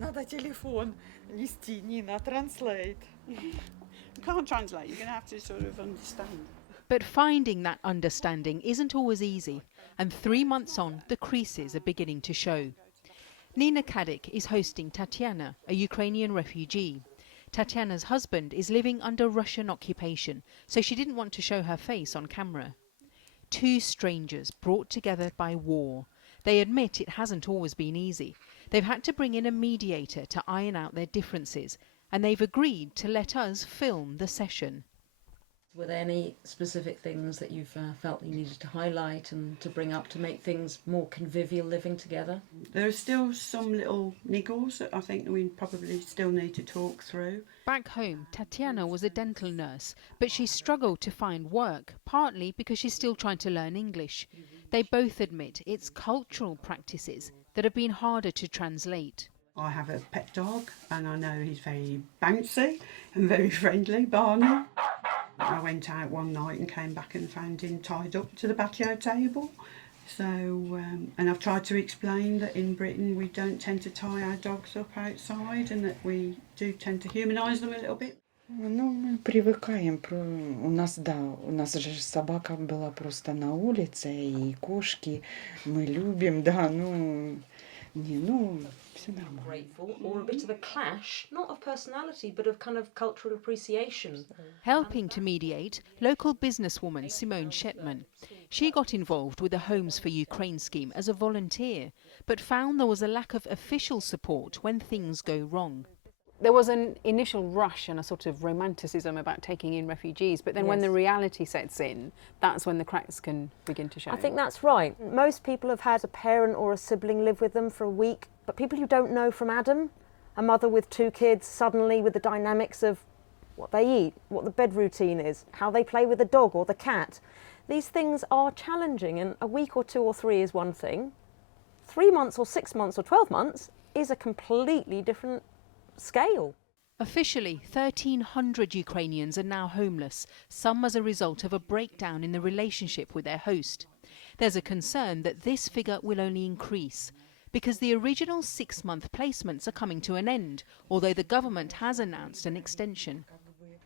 Надо телефон нести, Нина, translate. You can't translate, you're going to have to sort of understand. But finding that understanding isn't always easy, and 3 months on, the creases are beginning to show. Nina Kadik is hosting Tatiana, a Ukrainian refugee. Tatiana's husband is living under Russian occupation, so she didn't want to show her face on camera. Two strangers brought together by war. They admit it hasn't always been easy. They've had to bring in a mediator to iron out their differences, and they've agreed to let us film the session. Were there any specific things that you've felt you needed to highlight and to bring up to make things more convivial living together? There are still some little niggles that I think we probably still need to talk through. Back home, Tatiana was a dental nurse, but she struggled to find work, partly because she's still trying to learn English. They both admit it's cultural practices that have been harder to translate. I have a pet dog and I know he's very bouncy and very friendly, Barney. I went out one night and came back and found him tied up to the patio table. So, and I've tried to explain that in Britain we don't tend to tie our dogs up outside and that we do tend to humanise them a little bit. Ну, мы привыкаем. У нас же собака была просто на улице, и кошки мы любим, да, все нормально. Grateful, or a bit of a clash, not of personality, but of kind of cultural appreciation. Helping to mediate, local businesswoman Simone Shetman. She got involved with the Homes for Ukraine scheme as a volunteer, but found there was a lack of official support when things go wrong. There was an initial rush and a sort of romanticism about taking in refugees, but then when the reality sets in, that's when the cracks can begin to show. I think that's right. Most people have had a parent or a sibling live with them for a week, but people you don't know from Adam, a mother with 2 kids, suddenly with the dynamics of what they eat, what the bed routine is, how they play with the dog or the cat. These things are challenging, and a week or 2 or 3 is one thing. 3 months or 6 months or 12 months is a completely different scale. Officially, 1,300 Ukrainians are now homeless, some as a result of a breakdown in the relationship with their host. There's a concern that this figure will only increase, because the original 6-month placements are coming to an end, although the government has announced an extension.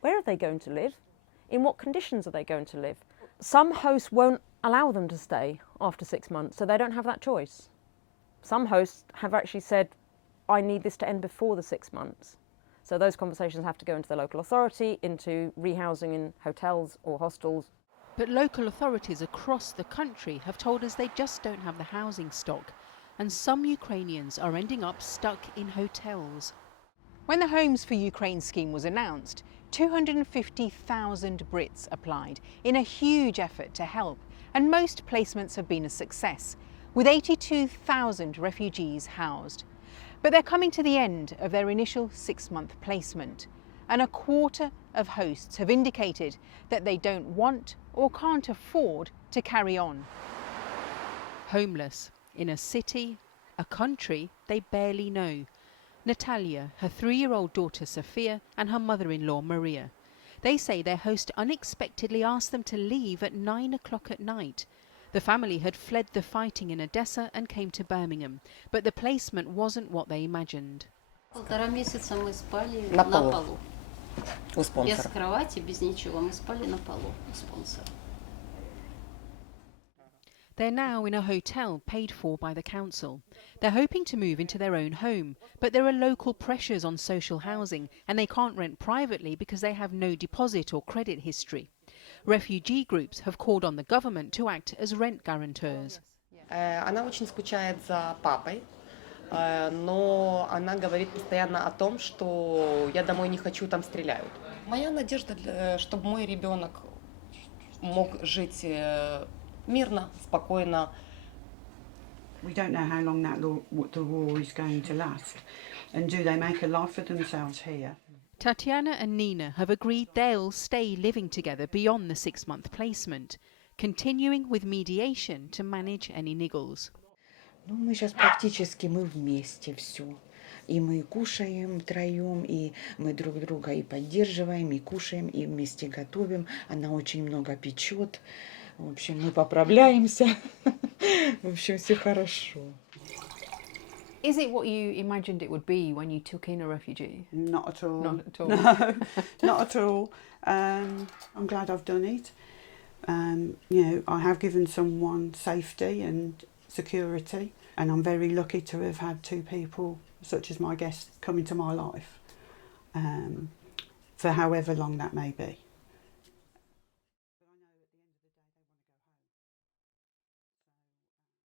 Where are they going to live? In what conditions are they going to live? Some hosts won't allow them to stay after 6 months, so they don't have that choice. Some hosts have actually said, I need this to end before the 6 months. So those conversations have to go into the local authority, into rehousing in hotels or hostels. But local authorities across the country have told us they just don't have the housing stock, and some Ukrainians are ending up stuck in hotels. When the Homes for Ukraine scheme was announced, 250,000 Brits applied in a huge effort to help, and most placements have been a success, with 82,000 refugees housed. But they're coming to the end of their initial 6-month placement, and a quarter of hosts have indicated that they don't want or can't afford to carry on. Homeless in a city, a country they barely know. Natalia, her 3-year-old daughter Sofia, and her mother-in-law Maria. They say their host unexpectedly asked them to leave at 9 o'clock at night. The family had fled the fighting in Odessa and came to Birmingham, but the placement wasn't what they imagined. 1,5 месяца мы спали на на полу. полу. У спонсора. Без кровати, без ничего. Мы спали на полу у спонсора. They're now in a hotel paid for by the council. They're hoping to move into their own home, but there are local pressures on social housing and they can't rent privately because they have no deposit or credit history. Refugee groups have called on the government to act as rent guarantors. Она очень скучает за папой, но она говорит постоянно о том, что я домой не хочу, там стреляют. Моя надежда, чтобы мой ребенок мог жить мирно, спокойно. We don't know how long the war is going to last, and do they make a life for themselves here? Tatiana and Nina have agreed they'll stay living together beyond the 6-month placement, continuing with mediation to manage any niggles. Ну, мы сейчас практически мы вместе все. И мы кушаем втроем, и мы друг друга и поддерживаем, и кушаем, и вместе готовим. Она очень много печет. В общем, мы поправляемся. В общем, все хорошо. Is it what you imagined it would be when you took in a refugee? Not at all. Not at all. No, not at all. I'm glad I've done it. You know, I have given someone safety and security, and I'm very lucky to have had two people such as my guest come into my life, for however long that may be.